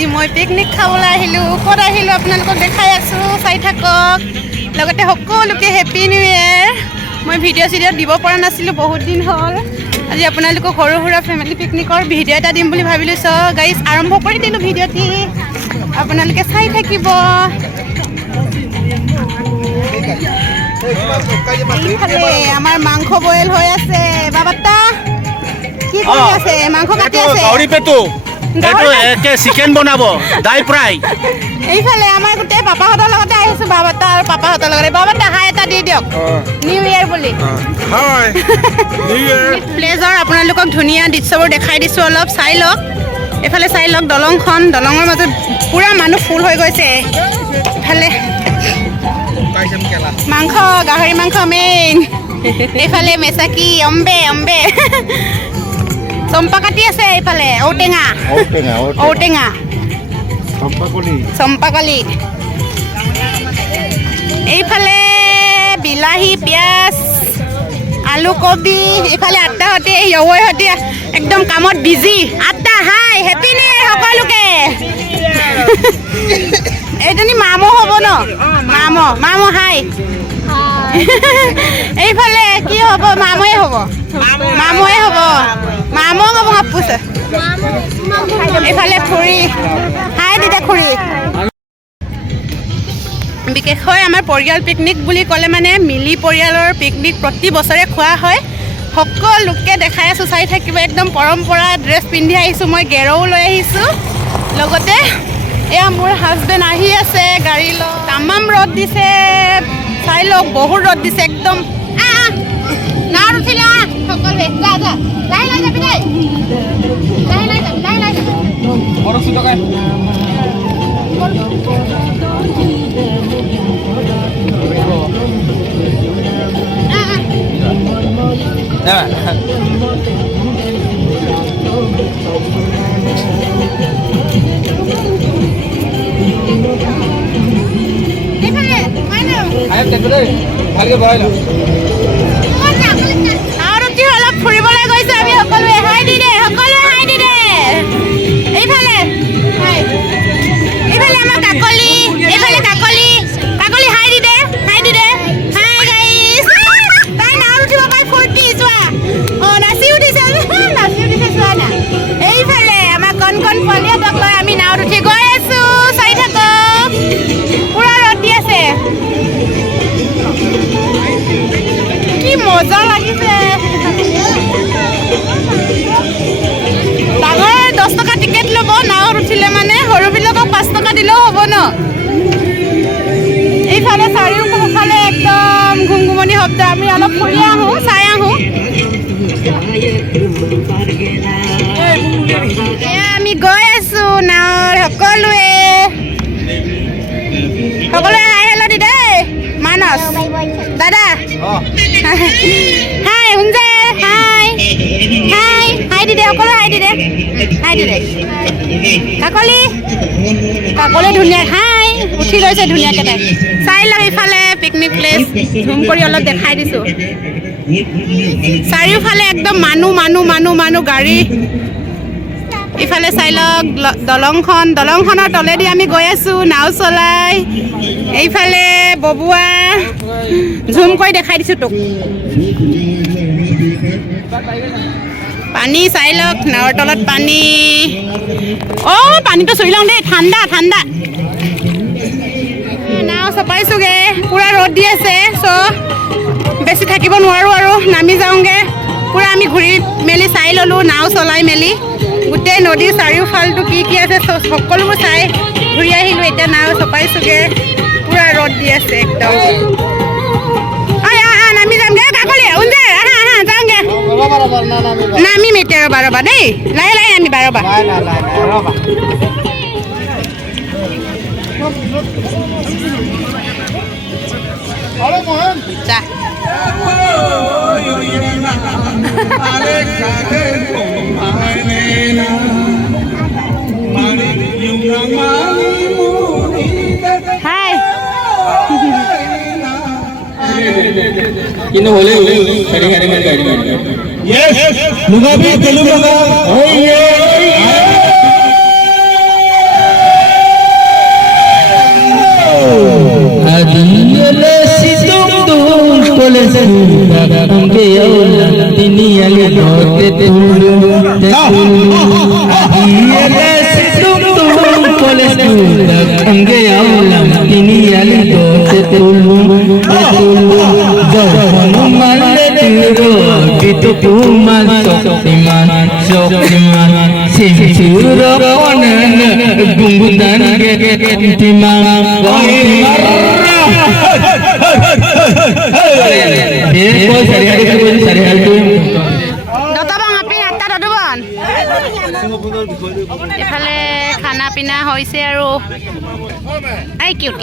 আজি মই পিকনিক খাবলৈ আহিলোঁ। ক'ত আহিলোঁ আপোনালোকক দেখাই আছোঁ, চাই থাকক। লগতে সকলোকে হেপী নিউ ইয়েৰ। মই ভিডিঅ' চিডিঅ' দিব পৰা নাছিলোঁ, বহুত দিন হ'ল। আজি আপোনালোকক সৰু সুৰা ফেমিলি পিকনিকৰ ভিডিঅ' এটা দিম বুলি ভাবিলোঁ। চ' গাইজ আৰম্ভ কৰি দিলোঁ ভিডিঅ'টি, আপোনালোকে চাই থাকিব। এইফালে আমাৰ মাংস বইল হৈ আছে। বাবাটা কি কৰি আছে? মাংস কাটি আছে। চিকেন বনাব, ড্ৰাই ফ্ৰাই। এইফালে আমাৰ গোটেই পাপাহঁতৰ লগতে আহিছোঁ, বাবাটা আৰু পাপাহঁতৰ লগতে। বাবাটা হাই এটা দি দিয়ক, নিউ ইয়েৰ বুলি। প্লেজৰ আপোনালোকক ধুনীয়া দৃশ্যবোৰ দেখাই দিছোঁ, অলপ চাই লওক। এইফালে চাই লওক দলংখন, দলঙৰ মাজত পুৰা মানুহ ফুল হৈ গৈছে। এইফালে মাংস, গাহৰি মাংস মেইন। এইফালে মেচাকি অম্বে অম্বে চম্পা কাটি আছে। এইফালে ঔটেঙা ঔটেঙা চম্পাকলি। এইফালে বিলাহী, পিঁয়াজ, আলু, কবি। এইফালে আত্তাহঁতে য়ৌহঁতে একদম কামত বিজি। আত্তা হাই, হেপী নিউ ইয়েৰ সকলোকে। এইজনী মামো হ'ব ন? মামো হাই। এইফালে কি হ'ব? মাময়ে হ'ব। মামো হ'ব কাপোছে। এইফালে খুৰী হাই দিদা খুৰী। বিশেষকৈ আমাৰ পৰিয়াল পিকনিক বুলি ক'লে মানে মিলি পৰিয়ালৰ পিকনিক প্ৰতি বছৰে খোৱা হয়। সকলোকে দেখাই আছোঁ, চাই থাকিব। একদম পৰম্পৰা ড্ৰেছ পিন্ধি আহিছোঁ, মই গেৰৌ লৈ আহিছোঁ। লগতে এয়া মোৰ হাজবেণ্ড আহি আছে গাড়ী লৈ। তামাম ৰ'দ দিছে, চাই লওক, বহুত ৰ'দ দিছে একদম। নাৱত উঠিলা সকলোৱে, যা যা লাহে লাহে যাবি দেই, লাহে লাহে যাবি, লাহে লাহে যাবি। অলপ ফুৰিবলৈ গৈছোঁ আমি সকলোৱে। হাই দি দে, সকলোৱে হাই দি দে। এইফালে এইফালে আমাৰ কাকলি, এইফালে কাকলি হাই দি দে, হাই দি দে। হাই গাইছ, তাই নাৱত উঠিব পাই ফূৰ্তি চোৱা। নাচি উঠিছে চোৱা না। এইফালে আমাৰ কণ পোৱালিহঁতক লৈ আমি নাৱত উঠি গৈ আছোঁ, চাই থাকক। পুৰা ৰ'দ দি আছে, কি মজা লাগিছে। ডাঙৰ 10 টকা টিকেট ল'ব নাৱত উঠিলে, মানে সৰুবিলাকক 5 টকা দিলেও হ'ব ন। এইফালে চাৰিওফালে একদম ঘুমঘুমনি শব্দ। আমি অলপ ফুৰি আহোঁ, চাই আহোঁ। আমি গৈ আছোঁ নাৱত, সকলোৱে হাই হেল্ল' দি দেই। মানস দাদা হাই, শুনছে? হাই হাই হাই দি দে, সকলো হাই দি দে, হাই দি দে। কাকলি ধুনীয়া হাই উঠি গৈছে ধুনীয়াকৈ। তাই চাই লওক ইফালে পিকনিক প্লেচ, ঝুম কৰি অলপ দেখাই দিছোঁ। চাৰিওফালে একদম মানুহ গাড়ী। ইফালে চাই লওক দলংখনৰ তলেদি আমি গৈ আছোঁ নাও চলাই। এইফালে ববুৱা, ঝুম কৰি দেখাই দিছোঁ তোক। পানী চাই লওক, নাৱৰ তলত পানী। পানীটো চুই লওঁ দেই, ঠাণ্ডা। নাও চপাইছোঁগৈ, পূৰা ৰ'দ দি আছে। চ' বেছি থাকিব নোৱাৰোঁ আৰু নামি যাওঁগৈ। পূৰা আমি ঘূৰি মেলি চাই ল'লোঁ, নাও চলাই মেলি গোটেই নদীৰ চাৰিওফালটো কি আছে সকলোবোৰ চাই ঘূৰি আহিলোঁ। এতিয়া নাও চপাইছোঁগৈ, পূৰা ৰ'দ দি আছে একদম। নামি যামগৈ কাকলি, উঞ্জে আহা যাওঁগৈ। নামিম এতিয়া ৰ'বা দেই, লাহে লাহে আমি ৰ'বা। যা হাই কিন্তু হলে তেতুলো ইয়েলে সিতুম কলেজ সঙ্গে আউলাম তিনি আলি তো তেতুলো যখন মালে তিরো বিতু কুমার শক্তিমান শিশুর পনন গুঙ্গুদান গে তিমান এফালে খানা পিনা হৈছে আৰু আই cute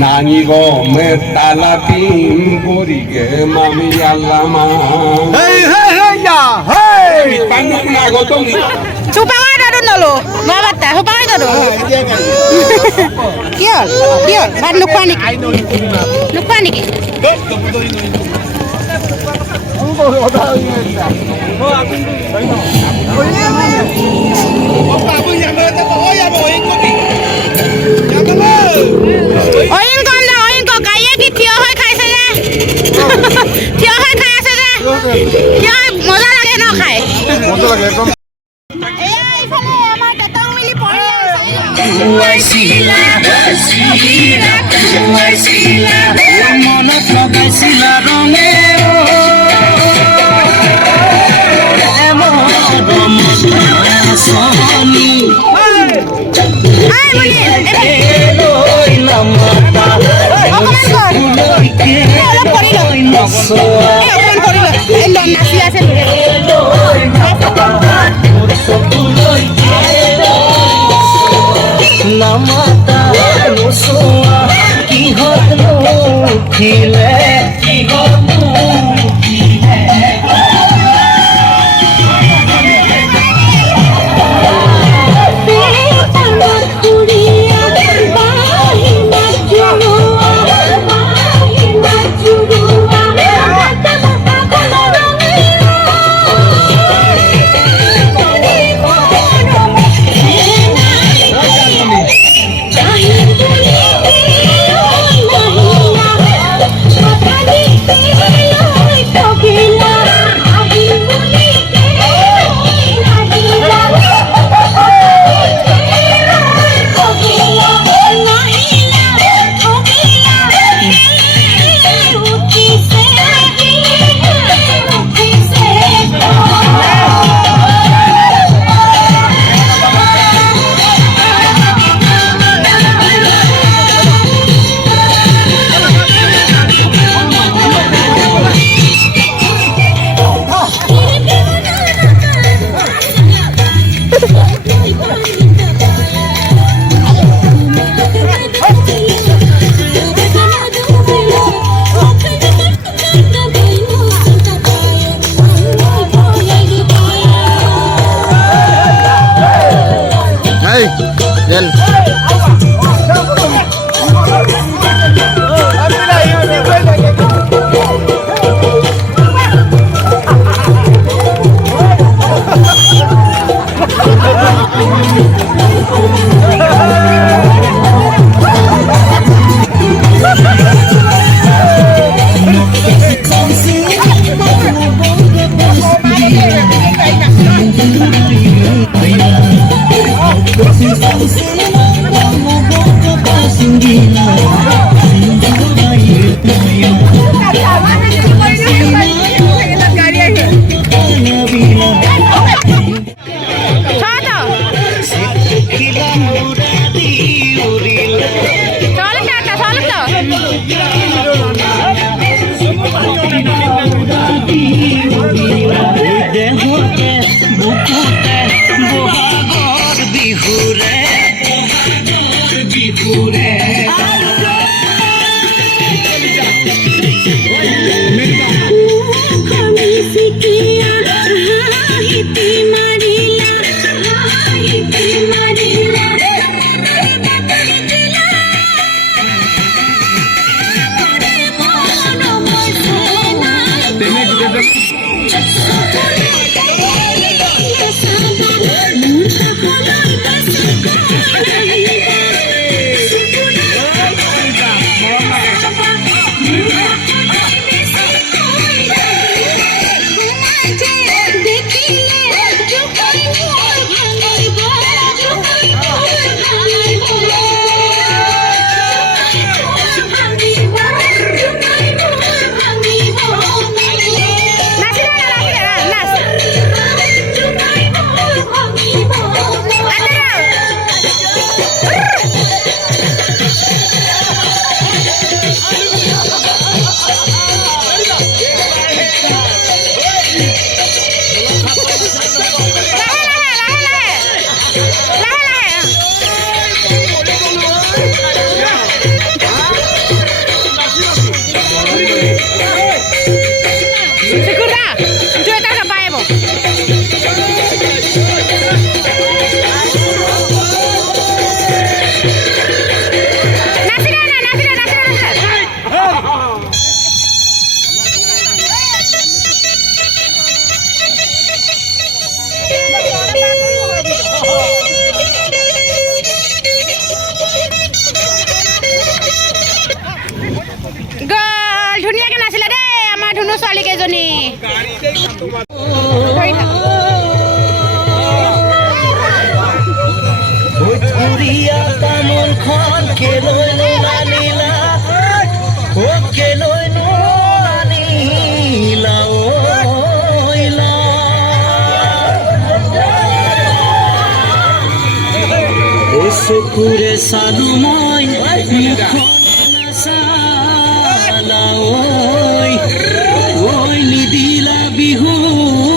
Nani go metala tim gorige mami alama. Hey, hey, hey, ya, hey! Panang nago tong চুপাঙৰ দাদু নলো মই বাত্তা চুপাঙৰ দাদু কিয় ভাত নোখোৱা নেকি অইন ক গাইয়ে কি থিয় হৈ খাইছে যে থিয় হৈ খাই আছে যে থিয় হৈ মজা লাগে ন খাই এইফালে আমাৰ কেতং মিলি পৰি মনত লগাইছিলা ৰঙে নাচি আছে নামাতা নোচোৱা কিহত নুঠিলে Thank you. Segura, yo te atrapaebo. ধুনীয়াকে নাছিলে দেই আমাৰ ধুনু ছোৱালী কেইজনী ভোজপুৰীয়া তামোলখন কেলৈ নানিলা অ কেলৈ নানিলা ঐলা এই চকুৰে চালো মই মুখখন নাচালা ঐ নিদিলা বিহুৱানখন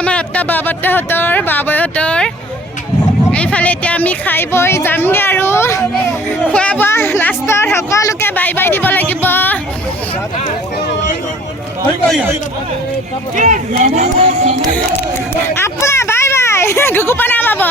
আমাৰ আপ্তা বাবত্তাহঁতৰ বাবহঁতৰ এইফালে এতিয়া আমি খাই বৈ যামগে আৰু খোৱা বোৱা লাষ্টত সকলোকে বাই বাই দিব লাগিব আপা বাই বাই গুগুপা নামাব